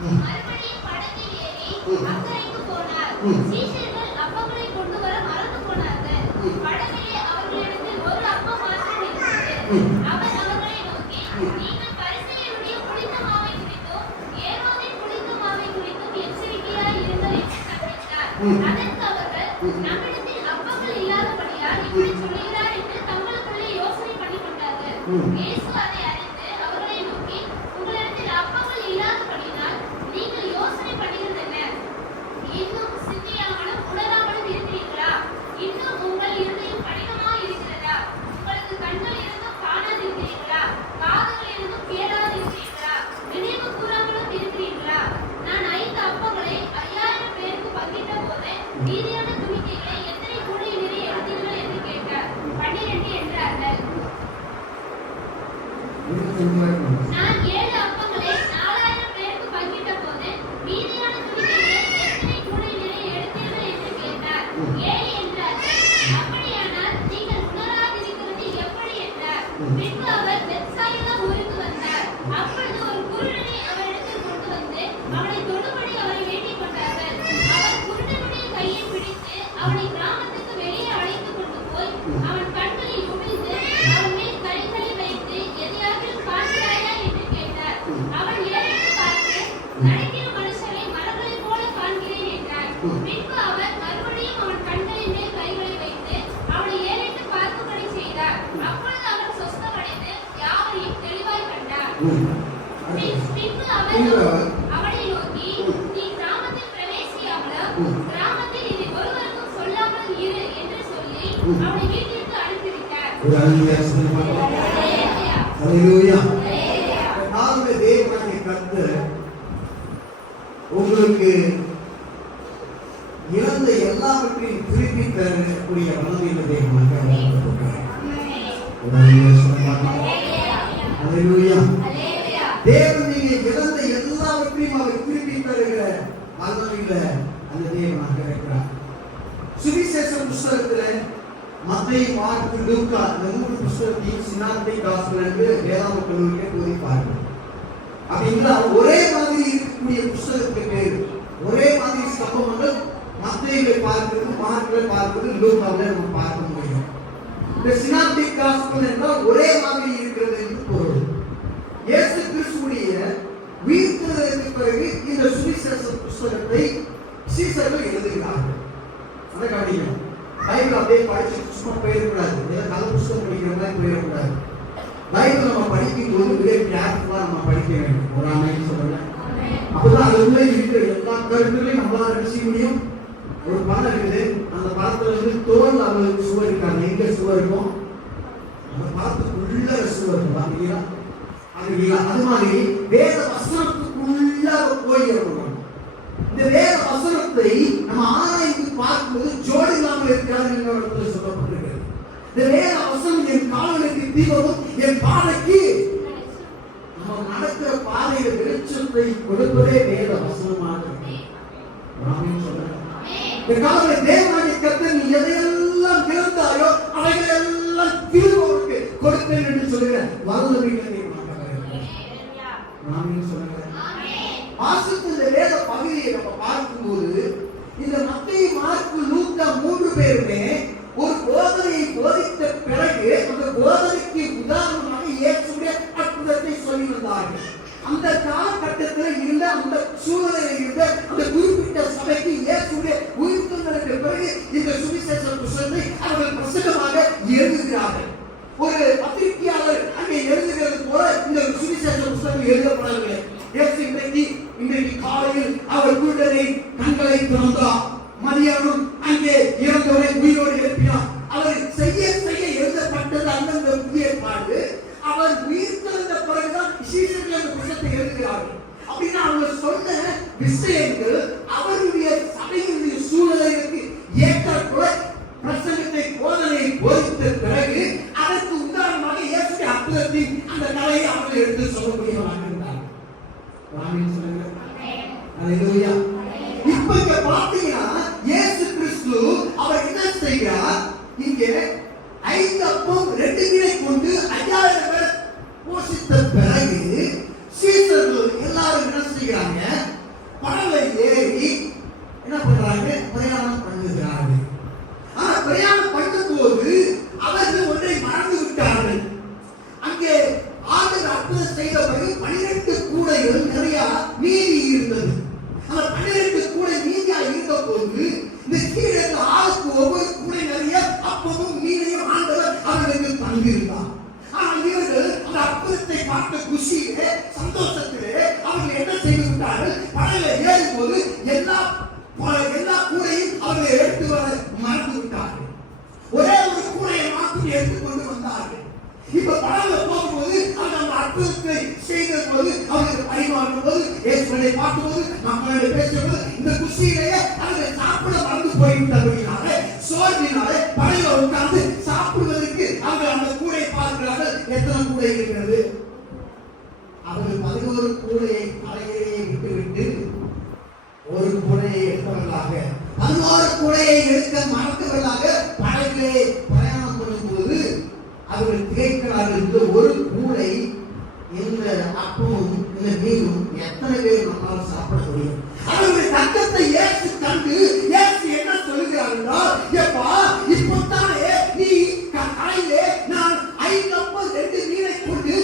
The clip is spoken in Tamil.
மறுபடியும் படகில் ஏறி அக்கரைக்கு போனார். சீஷர்கள் அப்பங்களை கொண்டு வர மறந்து போனார்கள். படகிலே அவர்களிடத்தில் ஒரு அப்பம் மாத்திரம் இருந்தது. அவர் அவர்களை நோக்கி, நீங்கள் பரிசேயருடைய புளித்த மாவை குறித்தும் ஏரோதின் புளித்த மாவை குறித்தும் எச்சரிக்கையாய் இருங்கள் என்று கற்பித்தார். அதற்கு அவர்கள், நம்மிடத்தில் அப்பங்கள் இல்லாதபடியால் இப்படி சொல்லுகிறார் என்று தங்களுக்குள்ளே யோசனை பண்ணிக் கொண்டார்கள். இயேசு அதை அறிந்து அவர்களை நோக்கி, உங்களிடத்தில் அப்பங்கள் இல்லாதபடியால் நீங்கள் யோசனை பண்ணுகிறது என்ன? இன்னும் சிந்தியாமலும் உணராமலும் இருக்கிறீர்களா? இன்னும் உங்கள் இருதயம் கடினமாய் இருக்கிறதா? உங்களுக்கு கண்கள் இருந்தும் காணாதிருக்கிறீர்களா? காதுகள் இருந்தும் கேளாதிருக்கிறீர்களா? நினைவு கூறாமலும் இருக்கிறீர்களா? நான் 5 அப்பங்களை 5000 பேருக்கு பங்கிட்ட போது மீதியான துணிக்கைகளை எத்தனை கூடை நிறைய எடுத்தீர்கள் என்று கேட்டார். 12 என்றார்கள். நான் 7 அப்பங்களை 4000 பேருக்கு பங்கிட்ட போது மீதியான துணிக்கைகளை எத்தனை கூடை நிறைய எடுத்தீர்கள் என்று கேட்டார். 7 என்றார்கள். அப்படியானால் நீங்கள் உணராதிருக்கிறது எப்படி என்றார். பின்பு அவர் பெத்சாயிதா ஊருக்கு வந்தார். அப்பொழுது ஒரு குருடனை அவரிடத்தில் கொண்டு வந்து அவனை தொடும்படி அவரை வேண்டிக் கொண்டார்கள். அவர் குருடனுடைய கையை பிடித்து அவனை கிராமத்துக்கு வெளியே அழைத்துக் கொண்டு போய் அவன் கண்களில் உமிழ்ந்து அவன் மேல் கைகளை வைத்து எதையாவது காண்கிறாயா என்று கேட்டார். அவன் ஏறிட்டு பார்த்து, நடக்கிற மனுஷரை மரங்களைப் போல காண்கிறேன் என்றார். பின்பு அவர் மறுபடியும் அவன் கண்களின் மேல் கைகளை வைத்து அவனை ஏறிட்டு பார்க்கும்படி செய்தார். அப்பொழுது அவன் சொஸ்தமடைந்து யாவரையும் தெளிவாய் கண்டார். பின்பு அவர் அவனை நோக்கி, நீ கிராமத்தில் பிரவேசியாமலும் கிராமத்தில் இதை ஒருவருக்கும் சொல்லாமல் இரு என்று சொல்லி அவனை வீட்டிற்கு அனுப்பிவிட்டார். உங்களுக்கு இழந்த எல்லாவற்றையும் திருப்பி தரக்கூடிய வல்லமையுள்ள தேவனாக தேவன் நீங்க இழந்த எல்லாவற்றையும் அவர் திருப்பி தருகிற வல்லமையுள்ள அந்த தேவனாக இருக்கிறார். சுவிசேஷ புஸ்தகத்துல மத்தேயு, மார்க்கு, லூக்கா இந்த 3 புஸ்தகத்தையும் சினாப்டிக் காஸ்பல் என்று வேதாந்த கல்லூரியிலே போதிப்பார்கள். அப்படின்னா ஒரே மாதிரி இருக்கக்கூடிய புஸ்தகத்துக்கு பேரு, ஒரே மாதிரி சம்பவங்கள் மத்தேயுவை பார்க்கிறது, மார்க்ல பார்க்கிறது, லூக்காவில் நம்ம பார்க்க முடியும். இந்த சினாப்டிக் காஸ்பல் என்றால் ஒரே மாதிரி இருக்கிறது என்று பொருள். இயேசு கிறிஸ்துவுடைய உயிர்த்தெழுதலுக்கு பிறகு இந்த சுவிசேஷ புஸ்தகத்தை சீசர்கள் எழுதுகிறார்கள். அதை கவனிக்கணும். பைபிள் அப்படியே படிச்சு சும்மா போயிடக்கூடாது. நல்ல புஸ்தகம் படிக்கிற மாதிரி போயிடக்கூடாது. பைபிள் நம்ம படிக்கும் போது வெரி கேர்ஃபுல்லா நம்ம படிக்க வேண்டும். ஒரு ஆமைன்னு சொல்றேன். அப்பதான் அது உள்ள இருக்கிற எல்லா கருத்துகளையும் நம்மளால ரசிக்க முடியும். ஒரு படம் இருக்குது, அந்த படத்துல தோல் அவளுக்கு சுவர் இருக்காங்க. எங்க சுவர் இருக்கும்? அந்த படத்துக்குள்ள சுவர் இருக்கும். பாத்தீங்களா? அது மாதிரி வேத வசனத்துக்குள்ள போயிடணும். இந்த வேத வசனத்தை நம்ம ஆராய்ந்து பார்க்கும்போது ஜோடி இல்லாமல் இருக்கிறார் சொல்லப்பட்டிருக்கிறது. இந்த வேத வசனம் என் கால்களுக்கு தீபமும் என் பாதைக்கு, நம்ம நடக்கிற பாதையில வெளிச்சத்தை கொடுப்பதே வேத வசனமாக சொல்றேன். இந்த காலத்தில் தேவனாகிய கர்த்தர் நீ எதையெல்லாம் திறந்தாயோ அவைகளெல்லாம் திரும்பவுக்கு கொடுப்பேன் என்று சொல்லுகிற வல்லமையுள்ள வாசித்த இந்த வேத பகுதியை நம்ம பார்க்கும்போது இந்த மத்தேயு, மார்க்கு, லூக்கா 3 பேருமே ஒரு போதனையை போதித்த பிறகு அந்த போதனைக்கு உதாரணமாக இயேசுவுடைய அற்புதத்தை சொல்லி வந்தார்கள். அந்த காலகட்டத்தில் இருந்த அந்த சூழ்நிலையில் இருந்த அந்த குறிப்பிட்ட சபைக்கு இயேசுவுடைய உயிர்த்தெழுதலுக்கு பிறகு இந்த சுவிசேஷ புத்தகத்தை அவர்கள் பிரசங்கமாக எழுதுகிறார்கள். ஒரு பத்திரிகையாளர் அங்கே எழுதுகிறது போல இந்த சுவிசேஷ புத்தகம் எழுதப்படவில்லை. இயேசு இன்றைக்கு காலையில் அவர் குருடனை கண்களை திறந்தார், மதியானம் அங்கே இறந்தவரை உயிரோடு எழுப்பினார். அவர் செய்ய செய்ய எழுதப்பட்டது அந்தந்த புதிய பாடு. அவர் உயிர்த்தெழுந்த பிறகுதான் சீசர்கள் அந்த புத்தகத்தை எழுதுகிறார்கள். அப்படின்னா அவங்க சொன்ன விஷயங்கள் அவருடைய சபையினுடைய சூழ்நிலைக்கு ஏற்றாற்போல பிரசங்கத்தை போதனையை போதித்த பிறகு அதற்கு உதாரணமாக இயேசுடைய அற்புதத்தை அந்த கலையை அவர்கள் எடுத்து சொல்லக்கூடியவராக இருந்தார். இப்ப இங்க பாத்தீங்கன்னா இயேசு கிறிஸ்து அவர் என்ன செய்கிறார்? இங்கே 5 அப்பம் 2 மீனை கொண்டு 5000 பேர் போஷித்த பிறகு சீசர்கள் எல்லாரும் என்ன செய்கிறாங்க? கூடையா மீதி இருந்தது. அந்த 12 கூடை மீதியா இருந்த போது இந்த கீழே இருந்த ஆளுக்கு ஒவ்வொரு கூடை நிறைய அப்பமும் மீனையும் ஆண்டவர் அவர்களுக்கு தந்திருந்தார். ஆனால் இவர்கள் அந்த அப்பத்தை பார்த்த குஷியிலே, சந்தோஷத்திலே அவர்கள் என்ன செய்து விட்டார்கள்? படகுல ஏறும் போது எல்லா கூடையும் அவர்கள் எடுத்து வர மறந்து விட்டார்கள். ஒரே ஒரு கூடையை மாற்றி எடுத்துக்கொண்டு வந்தார்கள். இப்ப படகுல போகும்போது அந்த அற்புதத்தை செய்த போது அவர்கள் பரிமாறும் போது, இயேசுவை பார்க்கும்போது, மக்களோட பேசும்போது, இந்த குஷியிலேயே அவர்கள் சாப்பிட மறந்து போய்விட்டபடினால, சோர்வினாலே படகுல உட்கார்ந்து சாப்பிடுவதற்கு அவர்கள் அந்த கூடை பார்க்கிறார்கள். எத்தனை கூடை இருக்கிறது? அவர்கள் 11 கூடையை தலையிலேயே விட்டுவிட்டு ஒரு கூடையை எடுத்தவர்களாக, 11 கூடையை எடுக்க மறந்தவர்களாக படகிலே பிரயாணம் பண்ணும்போது அவர்கள் திகைக்கிறார்கள். இந்த ஒரு கூடை, இந்த அப்பமும் இந்த மீனும் எத்தனை பேர் நம்மால் சாப்பிட முடியும்? அவருடைய தக்கத்தை இயேசு கண்டு இயேசு என்ன சொல்லுகிறார் என்றால், எப்பா இப்போதானே நீ கரையிலே நான் 5 அப்பம் 2 மீனை கொண்டு